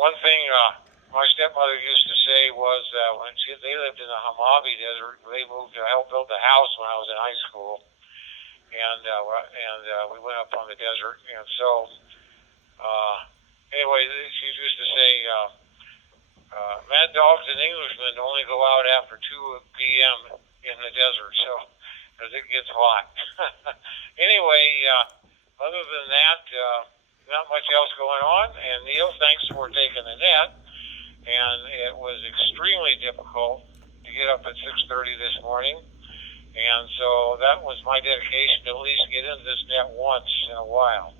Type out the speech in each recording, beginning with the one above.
one thing my stepmother used to say was when they lived in the Mojave Desert, they moved to help build the house when I was in high school, and we went up on the desert, and so anyway, she used to say, mad dogs and Englishmen only go out after 2 p.m. in the desert, so because it gets hot. Anyway, other than that, not much else going on. And Neil, thanks for taking the net. And it was extremely difficult to get up at 6:30 this morning. And so that was my dedication to at least get into this net once in a while.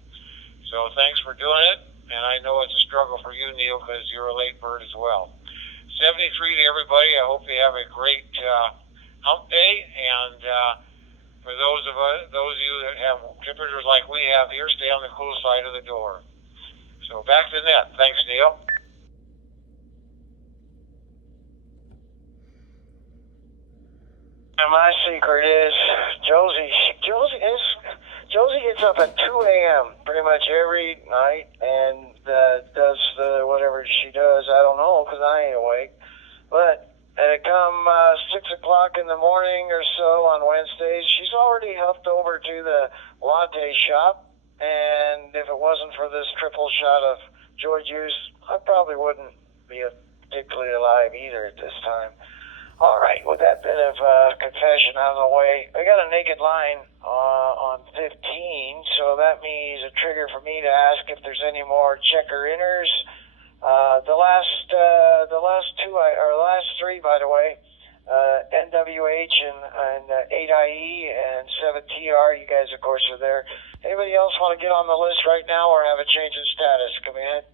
So thanks for doing it. And I know it's a struggle for you, Neil, because you're a late bird as well. 73 to everybody. I hope you have a great hump day. And for those of you that have temperatures like we have here, stay on the cool side of the door. So back to the net. Thanks, Neil. And my secret is Josie gets up at 2 a.m. pretty much every night and does whatever she does. I don't know because I ain't awake. But come 6 o'clock in the morning or so on Wednesdays, she's already huffed over to the latte shop. And if it wasn't for this triple shot of joy juice, I probably wouldn't be particularly alive either at this time. All right, with that bit of confession out of the way, I got a naked line on 15, so that means a trigger for me to ask if there's any more checker inners. The last three, by the way, NWH and 8IE and 7TR, you guys, of course, are there. Anybody else want to get on the list right now or have a change in status? Come in.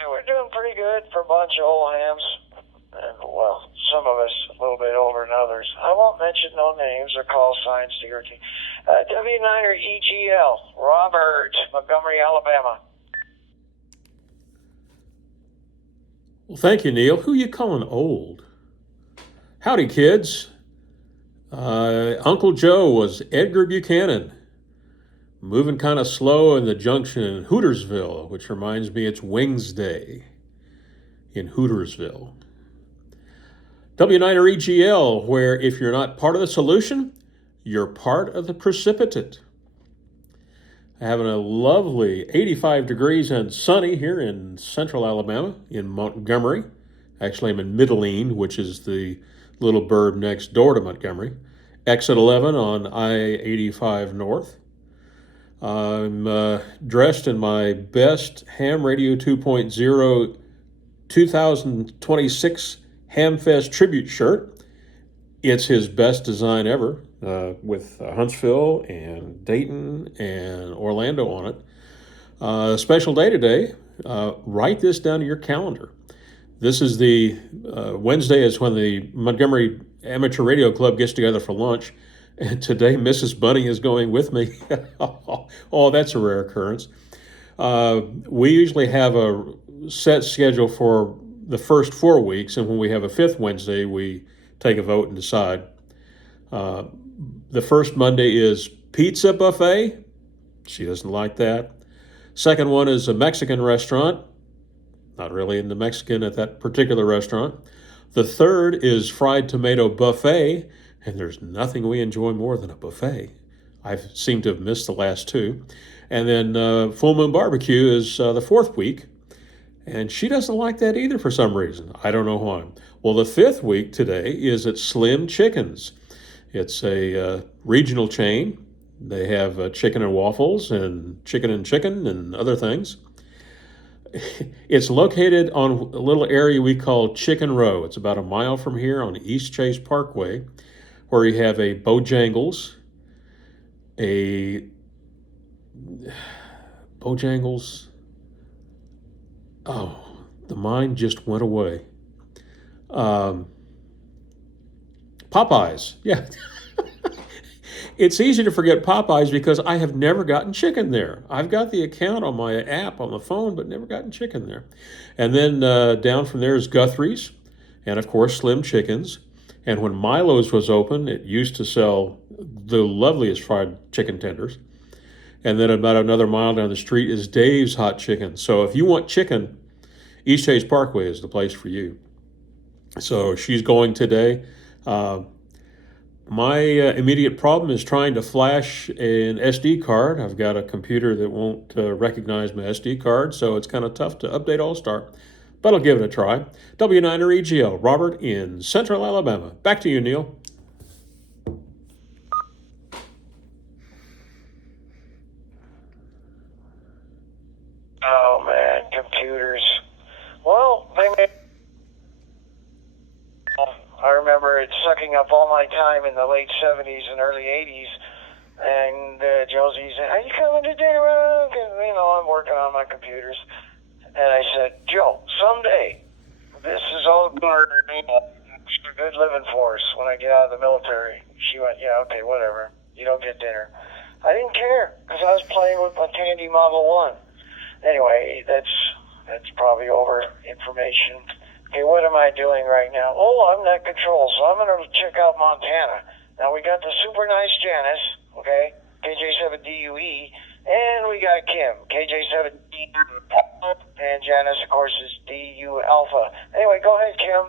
We're doing pretty good for a bunch of old hams. And, well, some of us a little bit older than others. I won't mention no names or call signs to your team. W9er EGL, Robert, Montgomery, Alabama. Well, thank you, Neil. Who you calling old? Howdy, kids. Uncle Joe was Edgar Buchanan. Moving kind of slow in the junction in Hootersville, which reminds me it's Wingsday in Hootersville. W9er EGL, where if you're not part of the solution, you're part of the precipitate. Having a lovely 85 degrees and sunny here in central Alabama, in Montgomery. Actually, I'm in Middleine, which is the little burb next door to Montgomery. Exit 11 on I-85 North. I'm dressed in my best Ham Radio 2.0 2026 Hamfest tribute shirt. It's his best design ever, with Huntsville and Dayton and Orlando on it. Special day today. Write this down in your calendar. This is the Wednesday is when the Montgomery Amateur Radio Club gets together for lunch. And today, Mrs. Bunny is going with me. Oh, that's a rare occurrence. We usually have a set schedule for the first 4 weeks, and when we have a fifth Wednesday, we take a vote and decide. The first Monday is pizza buffet. She doesn't like that. Second one is a Mexican restaurant. Not really into Mexican at that particular restaurant. The third is fried tomato buffet. And there's nothing we enjoy more than a buffet. I seem to have missed the last two. And then Full Moon Barbecue is the fourth week. And she doesn't like that either for some reason. I don't know why. Well, the fifth week today is at Slim Chickens. It's a regional chain. They have chicken and waffles and chicken and other things. It's located on a little area we call Chicken Row. It's about a mile from here on East Chase Parkway, where you have a Bojangles, oh, the mind just went away. Popeyes, yeah. It's easy to forget Popeyes because I have never gotten chicken there. I've got the account on my app on the phone, but never gotten chicken there. And then down from there is Guthrie's, and of course Slim Chickens. And when Milo's was open, it used to sell the loveliest fried chicken tenders. And then about another mile down the street is Dave's Hot Chicken. So if you want chicken, East Hayes Parkway is the place for you. So she's going today. My immediate problem is trying to flash an SD card. I've got a computer that won't recognize my SD card, so it's kind of tough to update All-Star. But I'll give it a try. W9REGL, Robert in Central Alabama. Back to you, Neil. Oh, man, computers. Well, I remember it sucking up all my time in the late 70s and early 80s. And Josie said, "Are you coming to dinner?" Because, I'm working on my computers. And I said, "Joe, someday, this is all good living for us when I get out of the military." She went, "Yeah, okay, whatever. You don't get dinner." I didn't care because I was playing with my Tandy Model 1. Anyway, that's probably over information. Okay, what am I doing right now? Oh, I'm net control, so I'm going to check out Montana. Now, we got the super nice Janice, okay, KJ7DUE, and we got Kim, KJ7D, and Janice, of course, is DU Alpha. Anyway, go ahead, Kim.